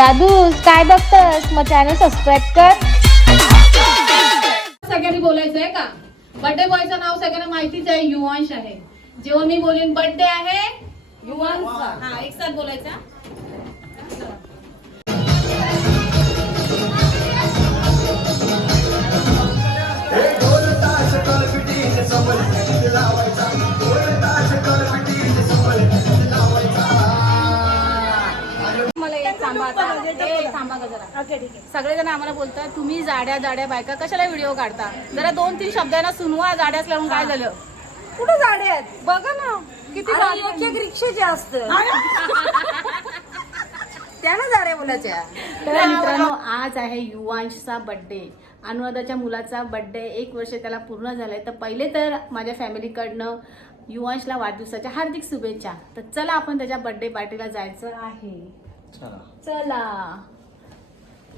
दादू काय बघतस? मग channel subscribe कर. सगळ्यांनी बोलायचं आहे का बर्थडे बॉयचं नाव सगळ्यांना माहितीच आहे युवांश आहे. जेव्हा मी बोलीन बर्थडे आहे युवांश. हा एक साथ बोलायचा. मला थांबा आता. ए, थांबा. गं जरा सगळेजण आम्हाला बोलतात तुम्ही जाड्या जाड्या बायका कशाला व्हिडिओ काढता? जरा दोन तीन शब्दांना सुनवा जाड्याच लावून काय झालं? कुठं झाडे आहेत? बघा ना किती अरे, जाड एक एक रिक्षाचे असत. त्यानं झाडे बोलायच्या तर मित्रांनो आज आहे युवांशचा बर्थडे अनुराधाच्या मुलाचा बर्थडे एक वर्ष त्याला पूर्ण झालंय. तर पहिले तर माझ्या फॅमिलीकडनं युवांशला वाढदिवसाच्या हार्दिक शुभेच्छा. तर चला आपण त्याच्या बर्थडे पार्टीला जायचं आहे. चला.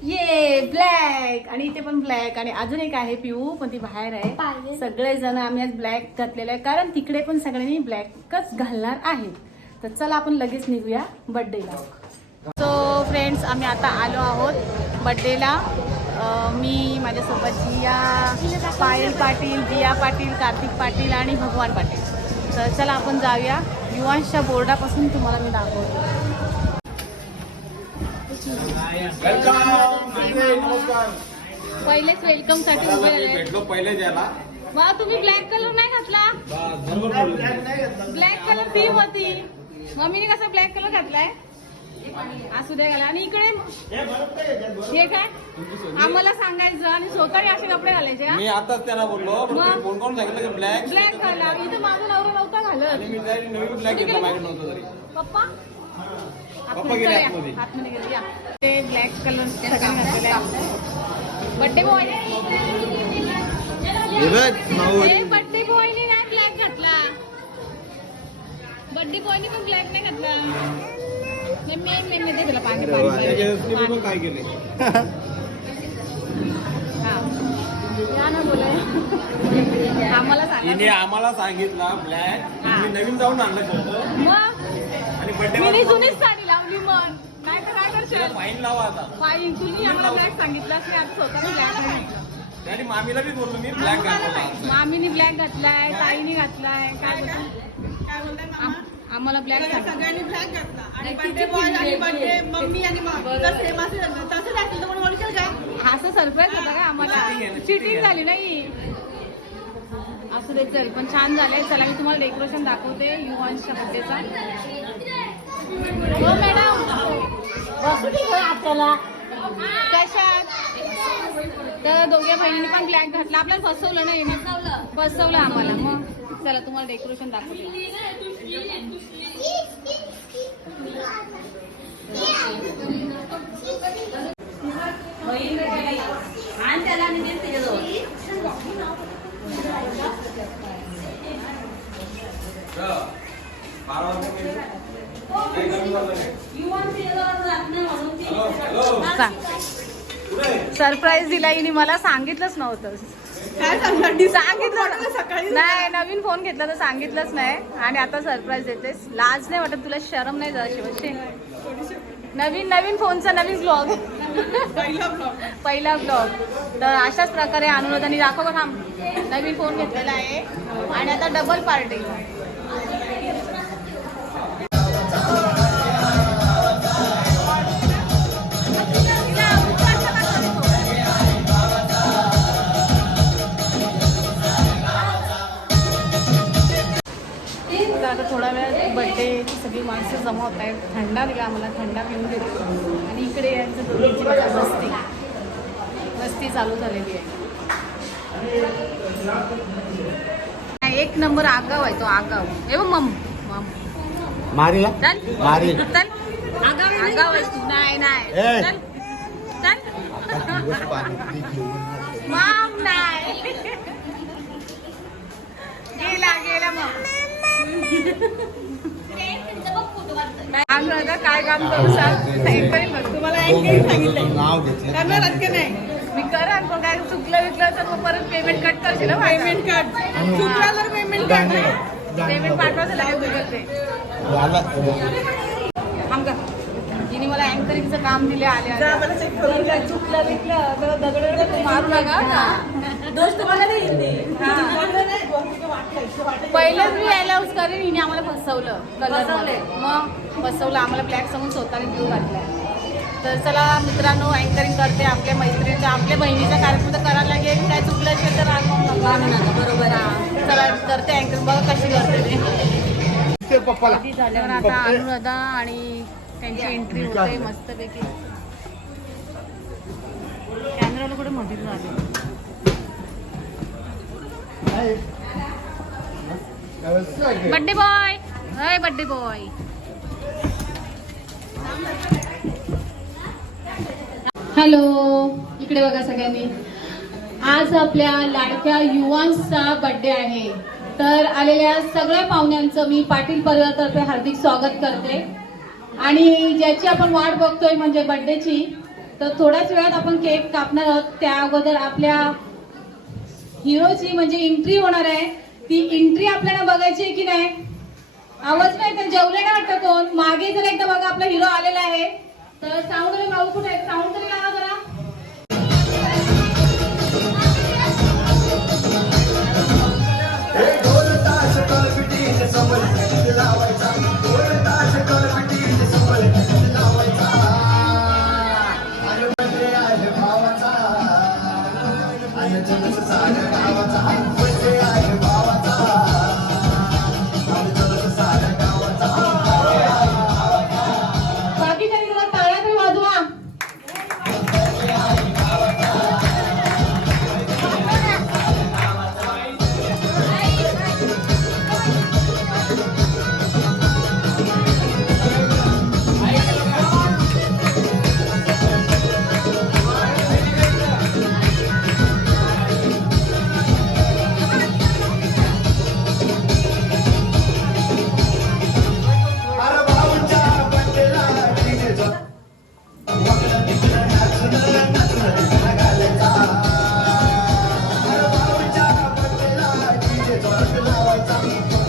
ये ब्लॅक आणि इथे पण ब्लॅक आणि अजून एक आहे पिऊ पण ती बाहेर आहे. सगळेजण आम्ही आज ब्लॅक घातलेलं आहे. कारण तिकडे पण सगळ्यांनी ब्लॅकच घालणार आहे तर चला आपण लगेच निघूया बर्थडेला सो फ्रेंड्स आम्ही आता आलो आहोत बड्डेला मी माझ्यासोबत जिया पायल पाटील दिया पाटील कार्तिक पाटील आणि भगवान पाटील. तर चला आपण जाऊया. युवांशच्या बोर्डापासून तुम्हाला मी दाखवतो. पहिलेच वेलकमसाठी उभे राहिले भेटलो पहिले ज्याला. वा तुम्ही ब्लॅक कलर नाही घातला? ब्लॅक कलर थीम होती. मम्मीने कसा ब्लॅक कलर घातलाय? असू द्या घाला. आणि इकडे हे काय? आम्हाला सांगायचं आणि स्वतःही असे कपडे घालायचे मी आताच त्याला बोललो फोन करून सांगितलं ब्लॅक ब्लॅक घाला इथं माझा नवरा नव्हता घालत. नवीन ब्लॅक घेतला नव्हतं पप्पा? आतमध्ये. आतमध्ये गेले या ते ब्लॅक कलर सगळ्यांनी घातलेले आहे. बड्डे बॉय बड्डे बॉयने नाही ब्लॅक घातला. बड्डे बॉयने पण ब्लॅक नाही घातला. मी दे पाणी. पाणी. काय केले हा. आम्हाला सांगितलं ब्लॅक हा. मी नवीन जाऊन आणलं आणि बड्डे फाईन लावा आता पाहिजे तुम्ही आम्हाला ब्लॅक सांगितलं की आज स्वतः ब्लॅक नाही. आणि मामीला बी बोललो मी ब्लॅक घातला मामीने ब्लॅक घातलाय ताईने घातलाय काय बोलतो? आम्हाला ब्लॅक सगळ्यांनी ब्लॅक घातला. आणि बर्थडे बॉय आणि बर्थडे मम्मी आणि मग जर सेम असेल तसं घातलं तर कोणी ओळखेल का असं सरप्राईज होता का? आम्हाला चिटिंग झाली. नाही. असू दे चल. पण छान झालंय. चला मी तुम्हाला डेकोरेशन दाखवते. युवांशच्या बड्डेचा हो मॅडम कशात तर दोघ्या बहिणींनी पण ब्लॅक घातला. आपल्याला फसवलं ना ना फसवलं आम्हाला. मग चला तुम्हाला डेकोरेशन दाखवते. का सरप्राईज दिला हिने मला सांगितलंच नव्हतं. काय सांगणार सांगितलं सकाळी नाही नवीन फोन घेतला तर सांगितलंच नाही. आणि आता सरप्राईज देतेस. लाज नाही वाटत तुला शरम नाही जा शिवाशी नवीन नवीन फोनचा नवीन ब्लॉग पहिला ब्लॉग पहिला ब्लॉग तर अशाच प्रकारे अनुरोधाने दाखव का थांब. नवीन फोन घेतलेला आहे. आणि आता डबल पार्टी तर आता थोडा वेळ बड्डेची सगळी माणसं जमा होत आहेत. थंडा दिला आम्हाला थंडा पिऊन देतो. आणि इकडे यांचं बघा वस्ती. वस्ती चालू झालेली आहे. एक नंबर आगाव आहे तो आगाव. हे बघ मम. मम. मारीला चल. मारी. चल. आगाव आगाव नाही नाही. चल. चल. घेऊन माम नाही. गेला गेला मग अनुराधा काय काम करू सांग. एक तुम्हाला दोन दिवसाचं नाव घेतलं. करणार आहेत का नाही? मी करा पण काय चुकलं विकलं तर मग परत पेमेंट कट करशील ना पेमेंट चुकला तर पेमेंट कार्ड पेमेंट पाठवायचं लागेल गुगल पे झाला थांब का हिने यांनी मला अँकरिंगचं काम दिले आले चुकलं बिकलं तर दगड मारू नका. दोष तुम्हाला देईल पहिलेच मी यायलाच करेन हिने आम्हाला फसवलं कलर? मग फसवलं आम्हाला ब्लॅक सांगून स्वतःने ब्लू घातलाय. तर चला मित्रांनो अँकरिंग करते आपल्या मैत्रिणीच्या आपल्या बहिणीच्या कार्यक्रम तर करायला लागेल. काय चुकलं असेल तर नका. बरोबर चला करते अँकरिंग बघा कशी करते मी आता अनुराधा आणि त्यांची एंट्री होते मस्तपैकी. कॅमेराला कुठे मध्ये झाले? Birthday boy. हय बड्डे बॉय. हॅलो इकडे बघा सगळ्यांनी. आज आपल्या लाडक्या युवांचा बर्थडे आहे. तर आलेल्या सगळ्या पाहुण्यांचं मी पाटील परिवारातर्फे हार्दिक स्वागत करते. आणि ज्याची आपण वाट बघतोय म्हणजे बर्थडेची तर थोड्याच वेळात आपण केक कापणार आहोत. त्या अगोदर आपल्या हिरोची म्हणजे एंट्री होणार आहे. ती एंट्री आपल्याला बघायची आहे की नाही? आवाज नाही तर जेवले नाही वाटतं कोण? मागे जर एकदा बघा आपला हिरो आलेला आहे. तर साऊंड भाऊ कुठे? साऊंड तरी लावा now I got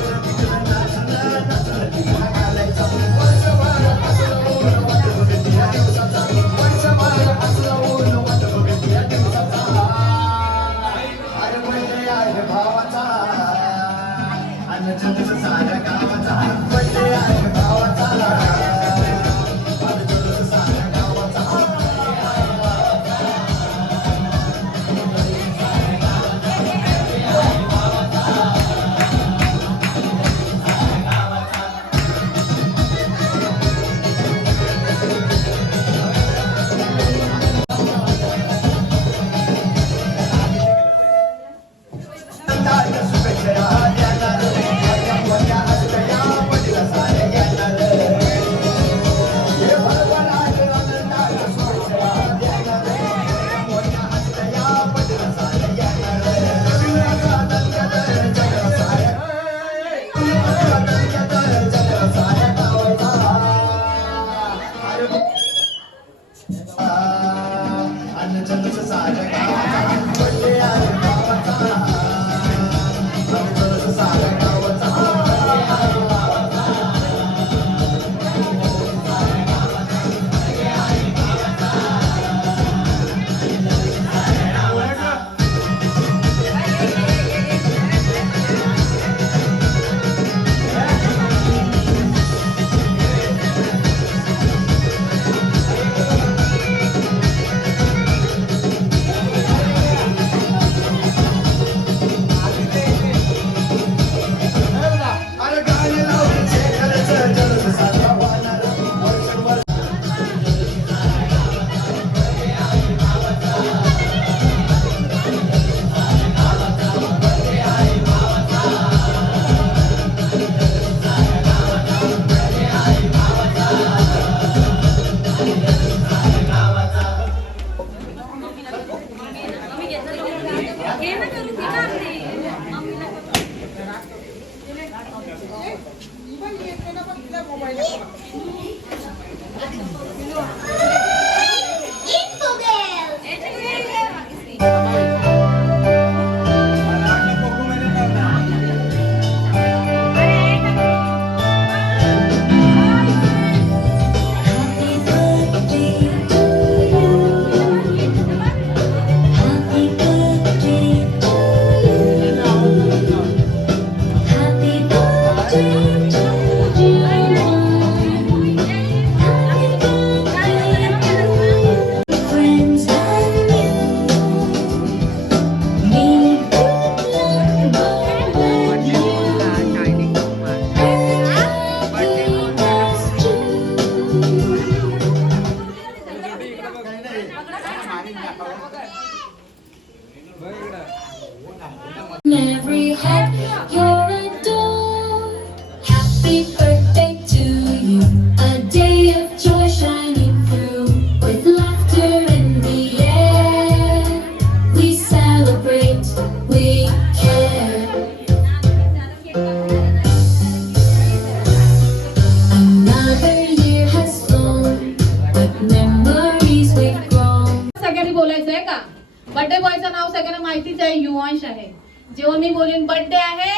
जेव्हा मी बोलीन बर्थडे आहे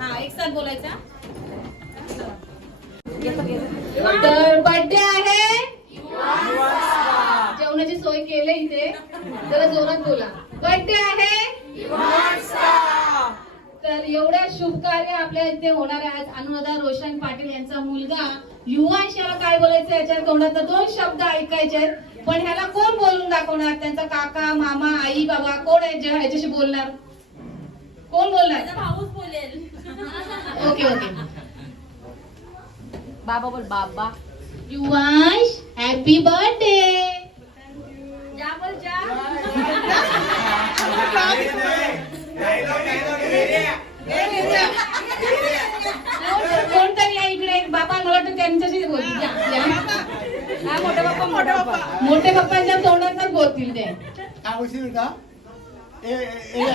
हा एक साथ बोलायचा. तर बर्थडे आहे जेवणाची सोय केली इथे. जरा जोरात बोला. बर्थडे आहे तर एवढ्या शुभ कार्य आपल्या इथे होणार आहे अनुराधा रोशन पाटील यांचा मुलगा. युवांश याला काय बोलायचं याच्या तोंडात दोन शब्द ऐकायचे आहेत. पण ह्याला कोण बोलून दाखवणार? त्यांचा काका मामा आई बाबा कोण आहे जे ह्याच्याशी बोलणार? कोण बोलणार भाऊच बोलेल. Okay okay. बाबा बोल बाबा. युवांश हॅपी बर्थडे जा बोल जा. कोणतरी या इकडे बाबा मला वाटतं त्यांच्याशी बोलतील. हा, मोठे पप्पा मोठे पप्पा मोठे पप्पांच्या तोंडातच बोलतील ते. काय बोलशील बेटा ए, ए, ए,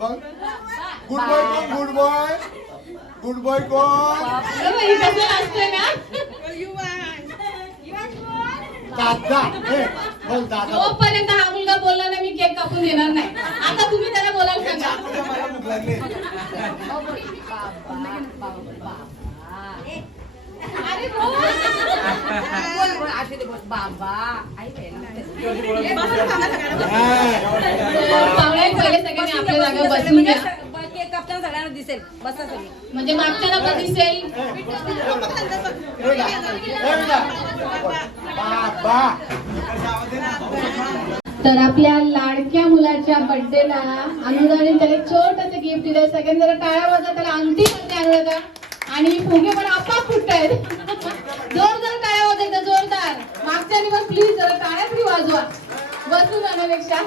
बघ गुड बॉय कोण गुड बॉय गुड बॉय कोण दादा ए, बोल दादा जोपर्यंत हा मुलगा बोलला ना मी केक कापून देणार नाही. आता तुम्ही त्याला बोलायला सांगा मला भूक लागली. बाबा. सगळ्यांनी. आपल्या जागा बसून घ्या केक कापताना सगळ्यांना दिसेल. बसा सगळी म्हणजे मागच्याला पण दिसेल. तर आपल्या लाडक्या मुलाच्या बर्थडेला अनुराने त्याला छोटस गिफ्ट दिलं सगळ्यांनी जरा टाळ्या वाजवा त्याला अंगठी करते अनुराधा. आणि फुगे पण आपाप फुटतायत जोरदार टाळ्या वाजायच्या जोरदार. मागच्या दिवस प्लीज जरा टाळ्या तरी वाजवा. बसून जाण्यापेक्षा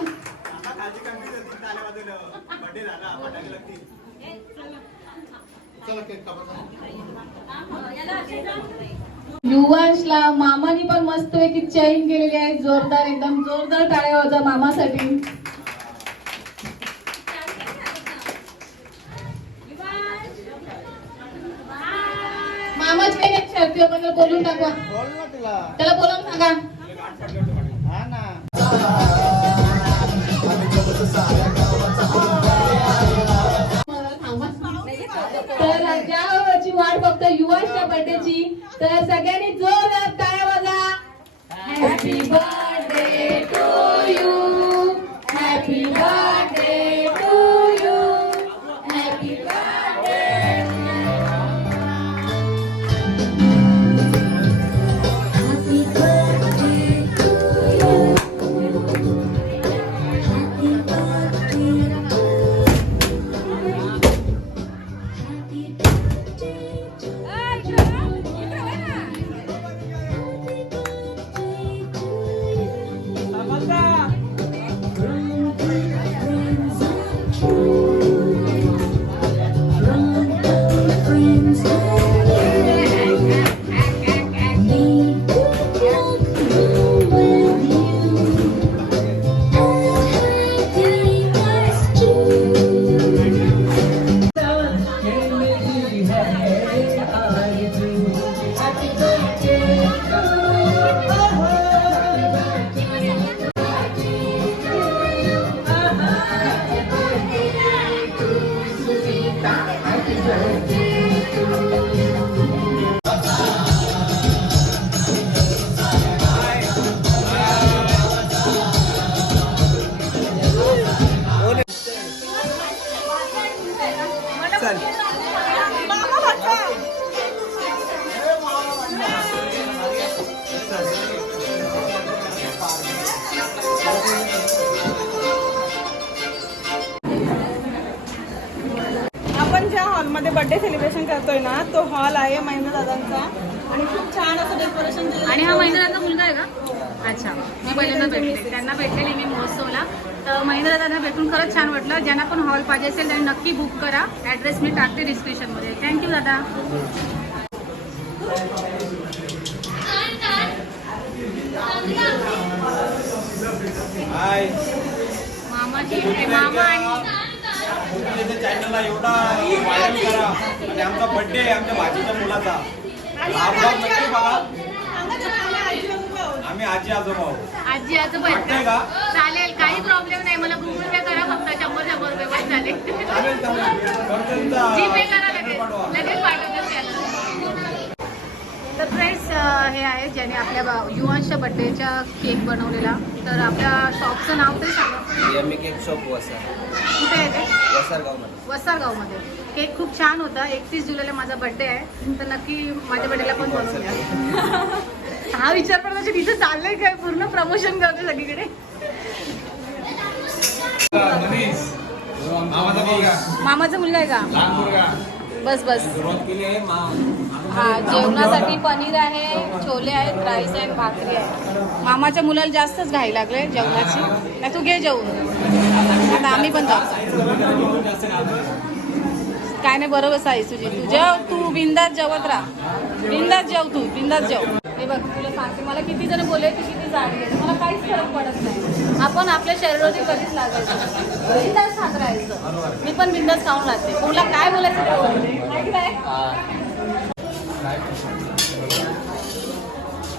युवांशला मामानी पण मस्त पैकी चैन केलेली आहे. जोरदार एकदम जोरदार टाळ्या वाजवा मामासाठी मामाची काही एक शर्ती आपण त्याला बोलून टाकवा त्याला सांगा. हा ना तर ज्याची वाट बघतो युवाच्या बर्थडेची तर सगळ्यांनी जोरदार टाळ्या वाजा हॅपी बर्थडे अच्छा. मी पहिल्यांदा भेटले. त्यांना भेटलेली मी महोत्सवला. तर महिंद्रा दादा भेटून खरंच छान वाटलं. ज्यांना पण हॉल पाहिजे असेल त्यांनी नक्की बुक करा. ॲड्रेस मी टाकते डिस्क्रिप्शनमध्ये थँक्यू दादा. मामाची मामा आणि चॅनलला एवढा व्हायरल करा. आणि आमचा बर्थडे आमच्या भाजीच्या मुलाचा. हा नक्की बघा. आम्ही आजी आजोबा आहोत. आजी आजोबा आहेत वाटतंय का? का? चालेल काही प्रॉब्लेम नाही. मला गुगल पे करा फक्त शंभर शंभर रुपये बस झाले चालेल चालेल. करतो तुमचा जीपे करा लगेच. पाठवा. लगेच पाठवते त्याला. तर फ्रेंड्स हे आहे ज्याने आपल्या बा- युवांच्या बड्डेचा केक बनवलेला. तर आपल्या शॉपचं नाव तरी सांगा. Yummy cake shop Vasar. कुठे आहे ते? वसर गावमध्ये. वसारगावमध्ये. केक खूप छान होता. एकतीस जुलैला माझा बड्डे आहे. तर नक्की माझ्या बड्डेला पण बनवून द्या हा विचार पण म्हणजे तिथं चाललंय काय? पूर्ण प्रमोशन करते सगळीकडे. मामाचा मुलगा. आहे का? बस बस. हा जेवणासाठी पनीर आहे छोले आहेत राईस आहे भाकरी आहे. मामाच्या मुलाला जास्तच घाई लागले जेवणाची. नाही तू घे जेवून. आता आम्ही पण जाऊ. काय नाही बरोबर आहे तुझी तू जेव तू बिंदात जेवत राहा. बिंदात जेव तू बिंदात जेव. हे बघ तुला सांगते मला किती जण बोलले की किती जाड आहे मला काहीच फरक पडत नाही. आपण आपल्या शरीरावरती कधीच लागायचं बिंदास खात राहायचं. मी पण बिंदास खाऊन राहते. कोणाला काय बोलायचं ते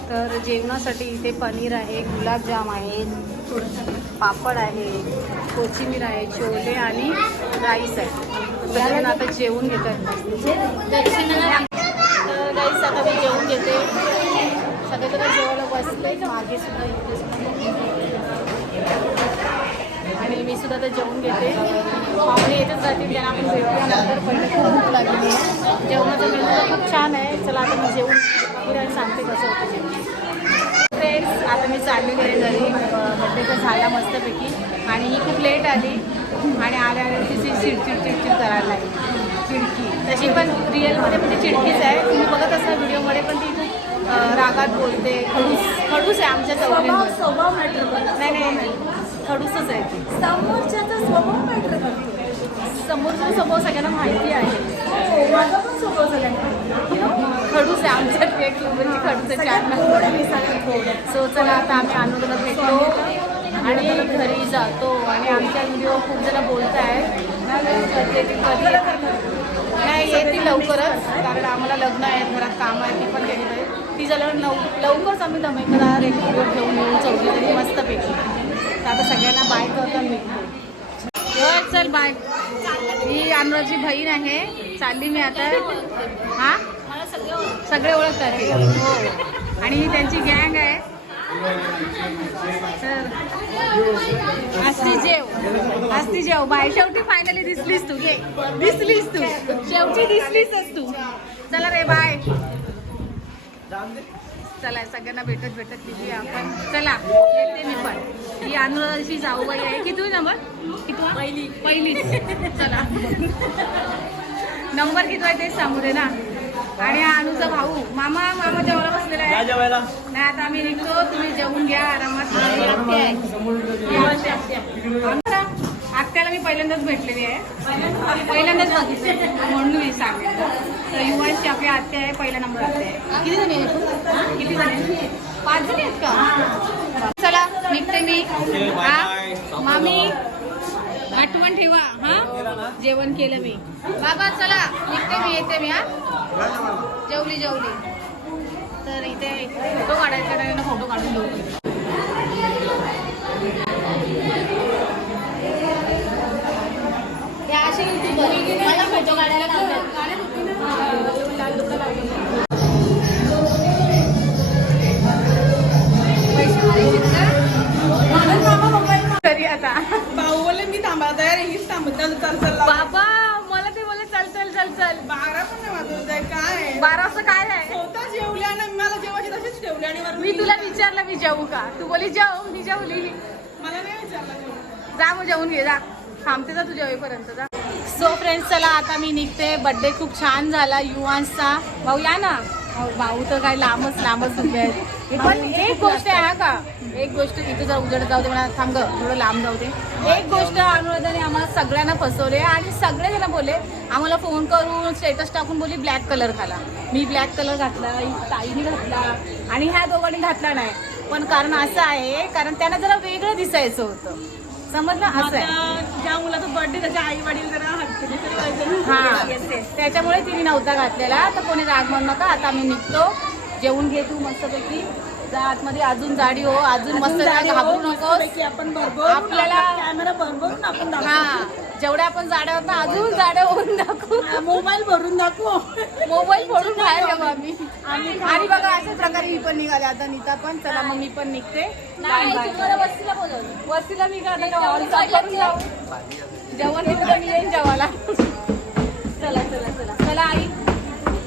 तर जेवणासाठी इथे पनीर आहे गुलाबजाम आहे पापड आहे कोथिंबीर आहे छोले आणि राईस आहे. सगळेजण आता जेवून घेतात. तर आता मी जेवून घेते. सगळेजण जेवायला बसले. मागे सुद्धा इथे आणि मी सुद्धा आता जेवून घेते. पाहुणे येतच राहतील त्यांना आपण भेटूया नंतर पहिले खूप लागली जेवणाचं मेनू खूप छान आहे. चला आता मी जेवून बघूया आणि सांगते कसं होतं जेवण फ्रेंड्स आता मी चालली आहे घरी बड्डे तर झाला मस्तपैकी. आणि ही खूप लेट आली. आणि आल्या आल्या तिची चिडचिड चिडचिड करायला लागली. चिडकी. तशी पण रिअलमध्ये पण ती चिडकीच आहे. तुम्ही बघत असाल व्हिडिओमध्ये पण ती खूप रागात बोलते. खडूस खडूस आहे आमच्या चौघींमध्ये स्वभाव मॅटर नाही नाही खडूसच आहे ती. समोरच्याचा स्वभाव मॅटर समोरचा स्वभाव सगळ्यांना माहिती आहे. माझा पण स्वभाव सगळ्यांना खडूस आहे नंबरची खडूस आहे चार सो चला आता आम्ही आनंदला भेटलो. आणि घरी जातो आणि आमच्या व्हिडिओ खूप जण बोलत आहेत कधी कधी नाही येते लवकरच कारण आम्हाला लग्न आहे घरात काम आहे ती पण केली पाहिजे ती झाल्यावर लव लवकरच आम्ही धमेकदार एक व्हिडिओ घेऊन येऊ चौकी तरी मस्तपैकी तर आता सगळ्यांना बाय करता मी चल बाय ही अनुराची बहीण आहे. चालली मी आता. हा? सगळे ओळखतात. हो. आणि ही त्यांची गँग आहे. आस्ती जेव. आस्ती जेव. बाय शेवटी फायनली दिसलीस तू. घे. दिसलीस तू. शेवटी दिसलीसच तू. चला रे बाय. चला सगळ्यांना भेटत भेटत तिथे आपण. चला येते मी पण. ही अनुराधाची जाऊबाई आहे. किती नंबर किती पहिली. पहिलीच. चला. नंबर किती आहे तेच सांगू दे ना. आणि अनुचा भाऊ. मामा मामा जेवायला बसलेला आहे. जेवायला. नाही आता आम्ही निघतो. तुम्ही जेवून घ्या. आरामात आत्या आहे. आत्याला मी पहिल्यांदाच भेटलेली आहे. पहिल्यांदाच बघितले. म्हणून मी सांगेन. तर युवांची आपली आत्या आहे. पहिला नंबर आत्या आहे. किती जणी आहेत? किती जणी आहेत? पाच जणी आहेत का? चला निघते मी. हा? मामी आठवण ठेवा हा? जेवण केलं मी. बाबा चला. निघते मी येते मी हा? जेवली जेवली. तर इथे फोटो काढायचा त्याने फोटो काढून देऊ. या अशी युट्यूबर मला फोटो काढायला मी तुला विचारलं मी जेवू का? तू बोली जेव मी जेवली मला नाही विचारलं. जा मग जेवून घे जा. थांबते जा तू जेवेपर्यंत जा. सो फ्रेंड्स चला आता मी निघते. बड्डे खूप छान झाला युवांचा. भाऊ या ना. भाऊ तर काय लांबच लांबच उभे आहेत. पण एक गोष्ट आहे हा का? एक गोष्ट इथे जर उजड जाऊ दे म्हणा थांब थोडं लांब जाऊ दे. एक गोष्ट अनुराधाने आम्हाला सगळ्यांना फसवले आणि सगळेजण बोले आम्हाला फोन करून स्टेटस टाकून बोली ब्लॅक कलर घाला. मी ब्लॅक कलर घातला ताईने घातला आणि ह्या दोघांनी घातला नाही. पण कारण असं आहे कारण त्यांना जरा वेगळं दिसायचं होतं. समजलं? असं आहे. आता ज्या मुलाचा बर्थडे त्याच्या आई वडील जरा हटके. हा. त्याच्यामुळे तिने नव्हता घातलेला. तर कोणी राग म्हणू नका. आता आम्ही निघतो. जेवून घे तू मस्तपैकी. जा आतमध्ये. अजून जाडी हो. अजून मस्त घाबरू नकोस. की आपण भरभरून आपल्याला- कॅमेरा भरभरून आपण हा. जेवढ्या आपण जाड्या होत ना अजून जाड्या होऊन दाखवू. मोबाईल भरून दाखवू. मोबाईल फोडून बाहेर येऊ आम्ही. आणि बघा अशाच प्रकारे मी पण निघाले. आता नीता पण चला मग मी पण निघते. वस्तीला करून जाऊ? जेवण निघतं मी येईन जेवायला. चला चला चला. चला आई.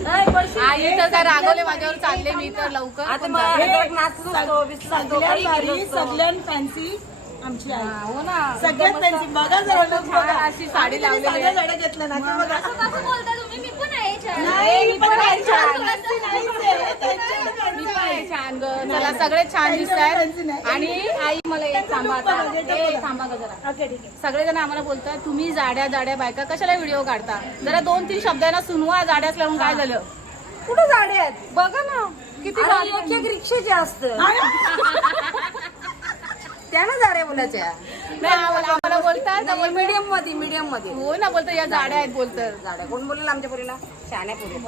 आई तर काय रागवले माझ्यावर चालले मी तर लवकर. आता. सगळ्यात फॅन्सी आमची आई. हो ना. सगळ्यात फॅन्सी बघा जरा छान अशी साडी लावलेली साध्या आहे. साड्या घेतल्या ना की बघा. नाही, नाही मी पण आहे छान. मी पण आहे. ग. चला सगळे छान दिसत. आहेत आणि आई मला एक थांबा आता. ए, थांबा ग जरा. ओके ठीक आहे. सगळेजण आम्हाला बोलतात तुम्ही जाड्या जाड्या बायका कशाला व्हिडिओ काढता? जरा दोन तीन शब्दांना सुनवा जाड्या असल्यावर काय झालं? कुठं झाडे आहेत? बघा ना किती जाड्या एक त्यानं झाडे बोलायच्या नाही, आम्हाला आम्हाला बोलतात मीडियममध्ये मीडियममध्ये हो ना बोलतात या जाड्या आहेत बोलतात. झाड्या कोण बोलेल आमच्या पोरीला? शाण्या पोरी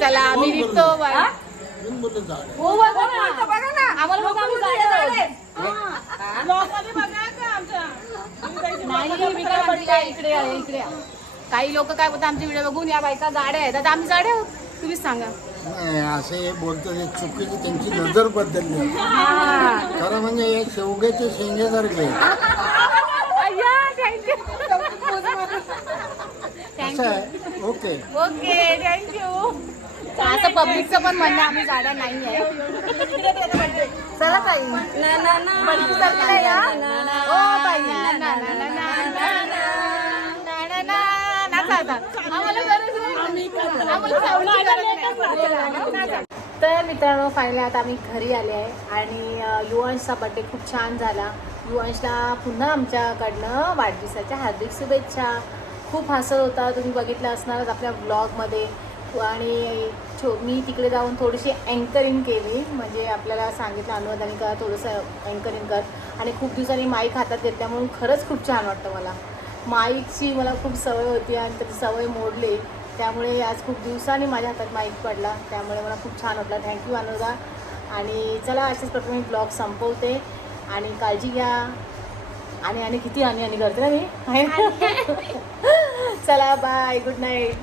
चला आम्ही निघतो बाय हो? बघा ना. बघा आम्हाला आम्ही जाड्या आहोत. काही लोक काय बोलतात आमचे व्हिडिओ बघून या बायका जाड्या आहेत? आता आम्ही जाड्या आहोत. तुम्हीच सांगा. नाही असे बोलतो ते चुकीची त्यांची नजर बदलली खरं म्हणजे हे शेवग्याचे शेंगेसारखे अय्या थँक्यू असं आहे ओके ओके थँक्यू असं पब्लिकचं पण म्हणणं आम्ही जाड्या नाही आहे चला ताई ना ना ना बंटी चाललेला आहे, हा? ओ ना ना ना ना ना ना नाचा. तर मित्रांनो फायनली आता आम्ही घरी आले आहे. आणि युवंशचा बड्डे खूप छान झाला. युवंशला पुन्हा आमच्याकडनं वाढदिवसाच्या हार्दिक शुभेच्छा. खूप हसत होता. तुम्ही बघितलं असणारच आपल्या ब्लॉगमध्ये आणि छो मी तिकडे जाऊन थोडीशी अँकरिंग केली. म्हणजे आपल्याला सांगितलं अनुवादाने करा थोडंसं अँकरिंग कर. आणि खूप दिवसांनी माईक हातात घेतल्या म्हणून खरंच खूप छान वाटतं मला. माईकची मला खूप सवय होती आणि त्याची सवय मोडली. त्यामुळे आज खूप दिवसांनी माझ्या हातात माईक पडला. त्यामुळे मला खूप छान वाटलं. थँक्यू अनुदा आणि चला अशाच प्रकारे मी ब्लॉग संपवते. आणि काळजी घ्या. आणि आणि किती आणि आणि करते ना मी? चला बाय गुड नाईट